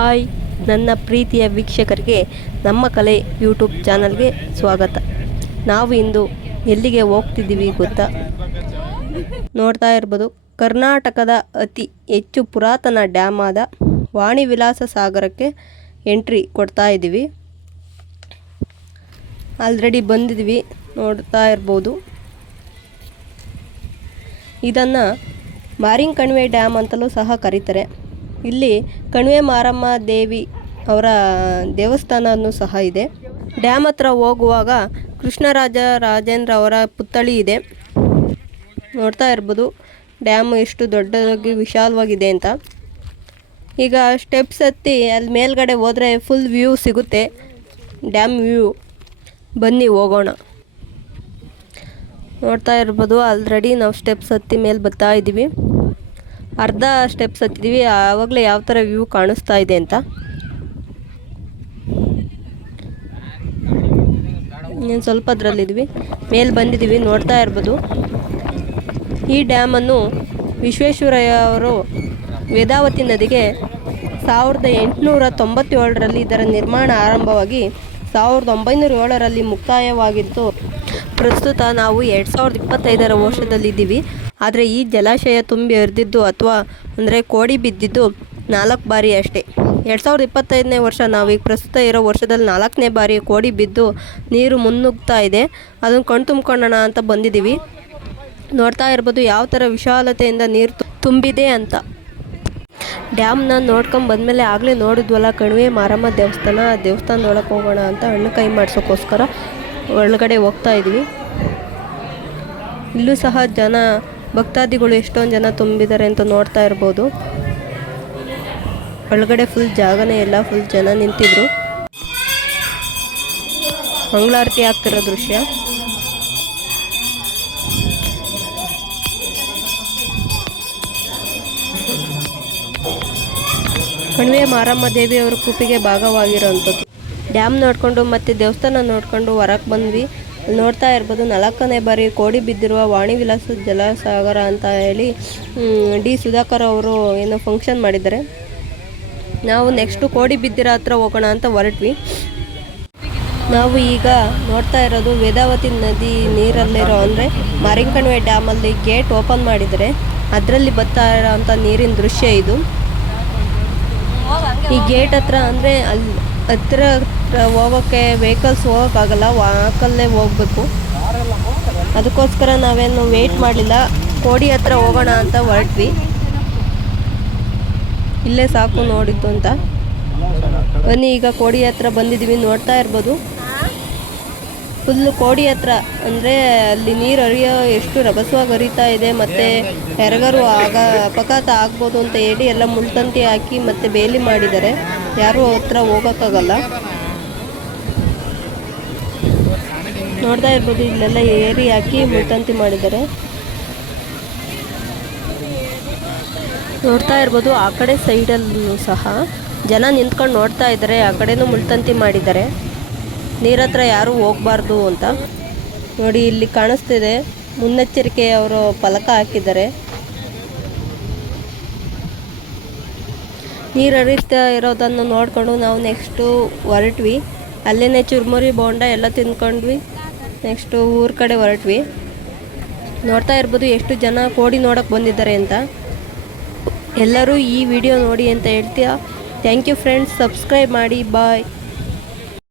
Hi ನನ್ನ ಪ್ರೀತಿಯ ವೀಕ್ಷಕರಿಗೆ ನಮ್ಮ ಕಲೆ ಯೂಟ್ಯೂಬ್ ಚಾನಲ್ಗೆ ಸ್ವಾಗತ. ನಾವು ಇಂದು ಎಲ್ಲಿಗೆ ಹೋಗ್ತಿದ್ದೀವಿ ಗೊತ್ತಾ? ನೋಡ್ತಾ ಇರ್ಬೋದು, ಕರ್ನಾಟಕದ ಅತಿ ಹೆಚ್ಚು ಪುರಾತನ ಡ್ಯಾಮ್ ಆದ ವಾಣಿ ವಿಲಾಸ ಸಾಗರಕ್ಕೆ ಎಂಟ್ರಿ ಕೊಡ್ತಾ ಇದ್ದೀವಿ. ಆಲ್ರೆಡಿ ಬಂದಿದ್ದೀವಿ, ನೋಡ್ತಾ ಇರ್ಬೋದು. ಇದನ್ನು ಮಾರಿಂಗ್ ಕಣಿವೆ ಡ್ಯಾಮ್ ಅಂತಲೂ ಸಹ ಕರೀತಾರೆ. ಇಲ್ಲಿ ಕಣಿವೆ ಮಾರಮ್ಮ ದೇವಿ ಅವರ ದೇವಸ್ಥಾನವೂ ಸಹ ಇದೆ. ಡ್ಯಾಮ್ ಹತ್ರ ಹೋಗುವಾಗ ಕೃಷ್ಣರಾಜೇಂದ್ರ ಅವರ ಪುತ್ಥಳಿ ಇದೆ. ನೋಡ್ತಾ ಇರ್ಬೋದು ಡ್ಯಾಮ್ ಎಷ್ಟು ದೊಡ್ಡದಾಗಿ ವಿಶಾಲವಾಗಿದೆ ಅಂತ. ಈಗ ಸ್ಟೆಪ್ಸ್ ಹತ್ತಿ ಅಲ್ಲಿ ಮೇಲ್ಗಡೆ ಹೋದರೆ ಫುಲ್ ವ್ಯೂ ಸಿಗುತ್ತೆ, ಡ್ಯಾಮ್ ವ್ಯೂ. ಬನ್ನಿ ಹೋಗೋಣ. ನೋಡ್ತಾ ಇರ್ಬೋದು ಆಲ್ರೆಡಿ ನಾವು ಸ್ಟೆಪ್ಸ್ ಹತ್ತಿ ಮೇಲೆ ಬರ್ತಾ ಇದ್ದೀವಿ. ಅರ್ಧ ಸ್ಟೆಪ್ಸ್ ಹತ್ತಿದ್ದೀವಿ, ಆವಾಗಲೇ ಯಾವ ಥರ ವ್ಯೂ ಕಾಣಿಸ್ತಾ ಇದೆ ಅಂತ. ಇನ್ನೇನು ಸ್ವಲ್ಪ ಅದರಲ್ಲಿದ್ವಿ, ಮೇಲೆ ಬಂದಿದ್ದೀವಿ. ನೋಡ್ತಾ ಇರ್ಬೋದು ಈ ಡ್ಯಾಮನ್ನು ವಿಶ್ವೇಶ್ವರಯ್ಯ ಅವರು ವೇದಾವತಿ ನದಿಗೆ 1897ರಲ್ಲಿ ಇದರ ನಿರ್ಮಾಣ ಆರಂಭವಾಗಿ 1907ರಲ್ಲಿ ಮುಕ್ತಾಯವಾಗಿತ್ತು. ಪ್ರಸ್ತುತ ನಾವು 2025ರ ವರ್ಷದಲ್ಲಿದ್ದೀವಿ. ಆದರೆ ಈ ಜಲಾಶಯ ತುಂಬಿ ಹರಿದಿದ್ದು ಅಥವಾ ಕೋಡಿ ಬಿದ್ದಿದ್ದು 4 ಬಾರಿ ಅಷ್ಟೇ. 2025ನೇ ವರ್ಷ, ನಾವೀಗ ಪ್ರಸ್ತುತ ಇರೋ ವರ್ಷದಲ್ಲಿ 4ನೇ ಬಾರಿ ಕೋಡಿ ಬಿದ್ದು ನೀರು ಮುನ್ನುಗ್ತಾ ಇದೆ. ಅದನ್ನು ಕಣ್ತುಂಬ್ಕೊಳ್ಳೋಣ ಅಂತ ಬಂದಿದ್ದೀವಿ. ನೋಡ್ತಾ ಇರ್ಬೋದು ಯಾವ ಥರ ವಿಶಾಲತೆಯಿಂದ ನೀರು ತುಂಬಿದೆ ಅಂತ. ಡ್ಯಾಮ್ನ ನೋಡ್ಕೊಂಡು ಬಂದಮೇಲೆ ಆಗಲೇ ನೋಡಿದ್ವಲ್ಲ ಕಣಿವೆ ಮಾರಮ್ಮ ದೇವಸ್ಥಾನ, ಆ ದೇವಸ್ಥಾನದೊಳಗೆ ಹೋಗೋಣ ಅಂತ ಹಣ್ಣು ಕೈ ಮಾಡಿಸೋಕ್ಕೋಸ್ಕರ ಒಳಗಡೆ ಹೋಗ್ತಾ ಇದ್ವಿ. ಇಲ್ಲೂ ಸಹ ಭಕ್ತಾದಿಗಳು ಎಷ್ಟೊಂದು ಜನ ತುಂಬಿದ್ದಾರೆ ಅಂತ ನೋಡ್ತಾ ಇರ್ಬೋದು. ಒಳಗಡೆ ಫುಲ್ ಜಾಗನೇ ಇಲ್ಲ, ಫುಲ್ ಜನ ನಿಂತಿದ್ರು. ಮಂಗಳಾರತಿ ಆಗ್ತಿರೋ ದೃಶ್ಯ. ಕಣಿವೆ ಮಾರಮ್ಮ ದೇವಿಯವರ ಕೃಪೆಗೆ ಭಾಗವಾಗಿರೋವಂಥದ್ದು. ಡ್ಯಾಮ್ ನೋಡಿಕೊಂಡು ಮತ್ತು ದೇವಸ್ಥಾನ ನೋಡಿಕೊಂಡು ಹೊರಗೆ ಬಂದ್ವಿ. ನೋಡ್ತಾ ಇರ್ಬೋದು 4ನೇ ಬಾರಿ ಕೋಡಿ ಬಿದ್ದಿರುವ ವಾಣಿ ವಿಲಾಸ ಜಲಸಾಗರ ಅಂತ ಹೇಳಿ ಡಿ ಸುಧಾಕರ್ ಅವರು ಏನೋ ಫಂಕ್ಷನ್ ಮಾಡಿದ್ದಾರೆ. ನಾವು ನೆಕ್ಸ್ಟು ಕೋಡಿ ಬಿದ್ದಿರೋ ಹತ್ರ ಹೋಗೋಣ ಅಂತ ಹೊರಟ್ವಿ. ನಾವು ಈಗ ನೋಡ್ತಾ ಇರೋದು ವೇದಾವತಿ ನದಿ ನೀರಲ್ಲಿರೋ ಮಾರಿಂಗ್ ಕಣಿವೆ ಡ್ಯಾಮಲ್ಲಿ ಗೇಟ್ ಓಪನ್ ಮಾಡಿದರೆ ಅದರಲ್ಲಿ ಬರ್ತಾ ಇರೋವಂಥ ನೀರಿನ ದೃಶ್ಯ ಇದು. ಈ ಗೇಟ್ ಹತ್ರ ಅಲ್ಲಿ ಹತ್ತಿರ ಹೋಗೋಕ್ಕೆ ವೆಹಿಕಲ್ಸ್ ಹೋಗೋಕ್ಕಾಗಲ್ಲ, ವಾಕಲ್ಲೇ ಹೋಗಬೇಕು. ಅದಕ್ಕೋಸ್ಕರ ನಾವೇನು ವೆಯ್ಟ್ ಮಾಡಲಿಲ್ಲ, ಕೋಡಿ ಹತ್ರ ಹೋಗೋಣ ಅಂತ ಹೊರಟ್ವಿ. ಇಲ್ಲೇ ಸಾಕು ನೋಡಿದ್ದು ಅಂತ. ಬನ್ನಿ ಈಗ ಕೋಡಿ ಹತ್ರ ಬಂದಿದ್ದೀವಿ. ನೋಡ್ತಾ ಇರ್ಬೋದು ಫುಲ್ಲು ಕೋಡಿ ಹತ್ರ ಅಲ್ಲಿ ನೀರು ಹರಿಯೋ ಎಷ್ಟು ರಭಸವಾಗಿ ಹರಿತಾ ಇದೆ. ಮತ್ತು ಯಾರಿಗಾರು ಅಪಘಾತ ಆಗ್ಬೋದು ಅಂತ ಹೇಳಿ ಎಲ್ಲ ಮುಳ್ತಂತಿ ಹಾಕಿ ಮತ್ತು ಬೇಲಿ ಮಾಡಿದ್ದಾರೆ. ಯಾರೂ ಹತ್ರ ಹೋಗೋಕ್ಕಾಗಲ್ಲ. ನೋಡ್ತಾ ಇರ್ಬೋದು ಇಲ್ಲೆಲ್ಲ ಏರಿ ಹಾಕಿ ಮುಳ್ತಂತಿ ಮಾಡಿದ್ದಾರೆ. ನೋಡ್ತಾ ಇರ್ಬೋದು ಆ ಕಡೆ ಸೈಡಲ್ಲೂ ಸಹ ಜನ ನಿಂತ್ಕೊಂಡು ನೋಡ್ತಾ ಇದ್ದಾರೆ. ಆ ಕಡೆನೂ ಮುಳ್ತಂತಿ ಮಾಡಿದ್ದಾರೆ, ನೀರ ಹತ್ರ ಯಾರೂ ಹೋಗಬಾರ್ದು ಅಂತ. ನೋಡಿ ಇಲ್ಲಿ ಕಾಣಿಸ್ತಿದೆ, ಮುನ್ನೆಚ್ಚರಿಕೆ ಅವರು ಫಲಕ ಹಾಕಿದ್ದಾರೆ. ನೀರು ಹರಿತಾ ಇರೋದನ್ನು ನೋಡಿಕೊಂಡು ನಾವು ನೆಕ್ಸ್ಟು ಹೊರಟ್ವಿ. ಅಲ್ಲೇ ಚುರುಮುರಿ ಬೋಂಡ ಎಲ್ಲ ತಿಂದ್ಕೊಂಡ್ವಿ. ನೆಕ್ಸ್ಟು ಊರ ಕಡೆ ಹೊರಟ್ವಿ. ನೋಡ್ತಾ ಇರ್ಬೋದು ಎಷ್ಟು ಜನ ಕೋಡಿ ನೋಡೋಕ್ಕೆ ಬಂದಿದ್ದಾರೆ ಅಂತ. ಎಲ್ಲರೂ ಈ ವಿಡಿಯೋ ನೋಡಿ ಅಂತ ಹೇಳ್ತೀಯಾ. ಥ್ಯಾಂಕ್ ಯು ಫ್ರೆಂಡ್ಸ್, ಸಬ್ಸ್ಕ್ರೈಬ್ ಮಾಡಿ. ಬಾಯ್.